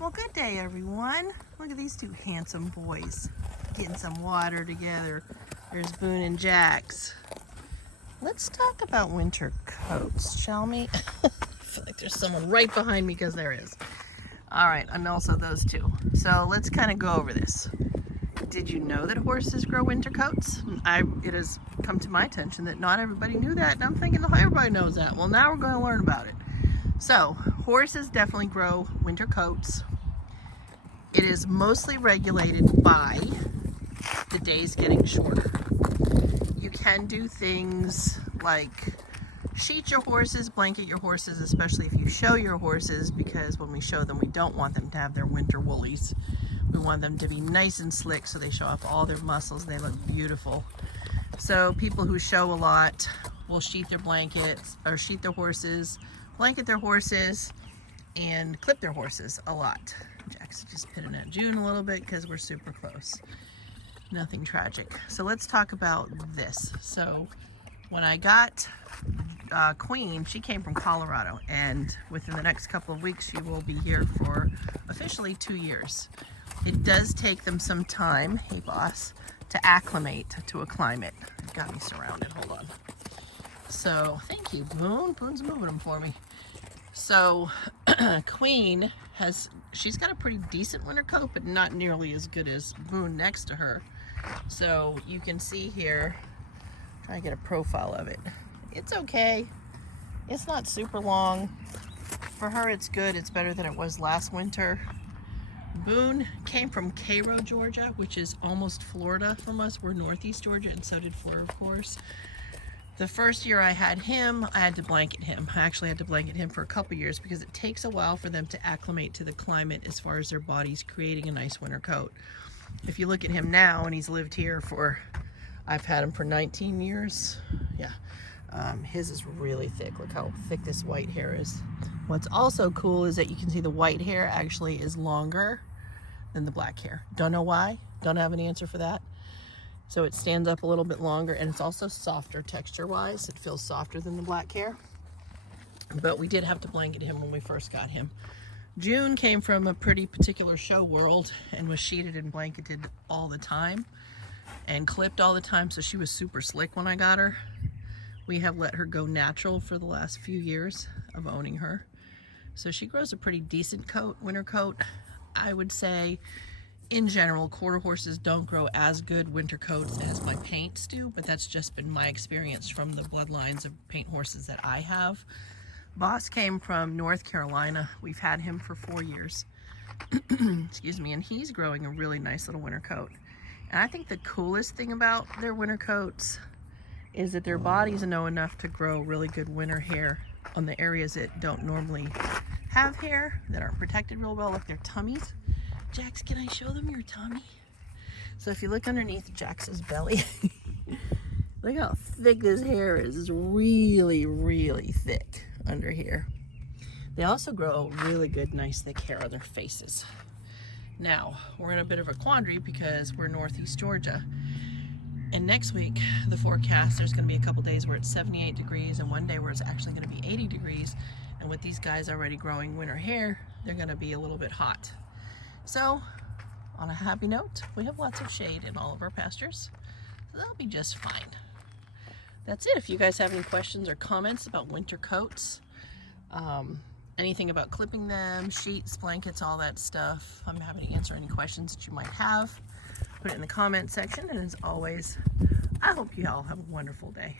Well, good day, everyone. Look at these two handsome boys getting some water together. There's Boone and Jax. Let's talk about winter coats, shall we? I feel like there's someone right behind me because there is. All right, and also those two. So let's kind of go over this. Did you know that horses grow winter coats? It has come to my attention that not everybody knew that, and I'm thinking everybody knows that. Well, now we're going to learn about it. So, horses definitely grow winter coats. It is mostly regulated by the days getting shorter. You can do things like sheet your horses, blanket your horses, especially if you show your horses, because when we show them, we don't want them to have their winter woolies. We want them to be nice and slick so they show off all their muscles and they look beautiful. So people who show a lot will sheet their blankets, or sheet their horses, blanket their horses, and clip their horses a lot. Jack's just pitting at June a little bit because we're super close. Nothing tragic. So let's talk about this. So when I got Queen, she came from Colorado, and within the next couple of weeks she will be here for officially 2 years. It does take them some time, hey boss, to acclimate to a climate. Got me surrounded, hold on. So thank you, Boone. Boone's moving them for me. So Queen she's got a pretty decent winter coat, but not nearly as good as Boone next to her. So you can see here, try to get a profile of it. It's okay. It's not super long. For her, it's good. It's better than it was last winter. Boone came from Cairo, Georgia, which is almost Florida from us. We're Northeast Georgia, and so did Florida, of course. The first year I had him, I had to blanket him. I actually had to blanket him for a couple years because it takes a while for them to acclimate to the climate as far as their bodies creating a nice winter coat. If you look at him now, and he's lived here for, I've had him for 19 years. Yeah, his is really thick. Look how thick this white hair is. What's also cool is that you can see the white hair actually is longer than the black hair. Don't know why, don't have an answer for that. So it stands up a little bit longer, and it's also softer texture-wise. It feels softer than the black hair. But we did have to blanket him when we first got him. June came from a pretty particular show world and was sheeted and blanketed all the time and clipped all the time, so she was super slick when I got her. We have let her go natural for the last few years of owning her. So she grows a pretty decent coat, winter coat. I would say, in general, quarter horses don't grow as good winter coats as my paints do, but that's just been my experience from the bloodlines of paint horses that I have. Boss came from North Carolina. We've had him for 4 years. Excuse me, and he's growing a really nice little winter coat. And I think the coolest thing about their winter coats is that their bodies know enough to grow really good winter hair on the areas that don't normally have hair, that aren't protected real well, like their tummies. Jax, can I show them your tummy? So if you look underneath Jax's belly, look how thick this hair is. It's really, really thick under here. They also grow really good, nice, thick hair on their faces. Now, we're in a bit of a quandary because we're Northeast Georgia. And next week, the forecast, there's going to be a couple days where it's 78 degrees and one day where it's actually going to be 80 degrees. And with these guys already growing winter hair, they're going to be a little bit hot. So, on a happy note, we have lots of shade in all of our pastures, so that'll be just fine. That's it. If you guys have any questions or comments about winter coats, anything about clipping them, sheets, blankets, all that stuff, I'm happy to answer any questions that you might have. Put it in the comment section, and as always, I hope you all have a wonderful day.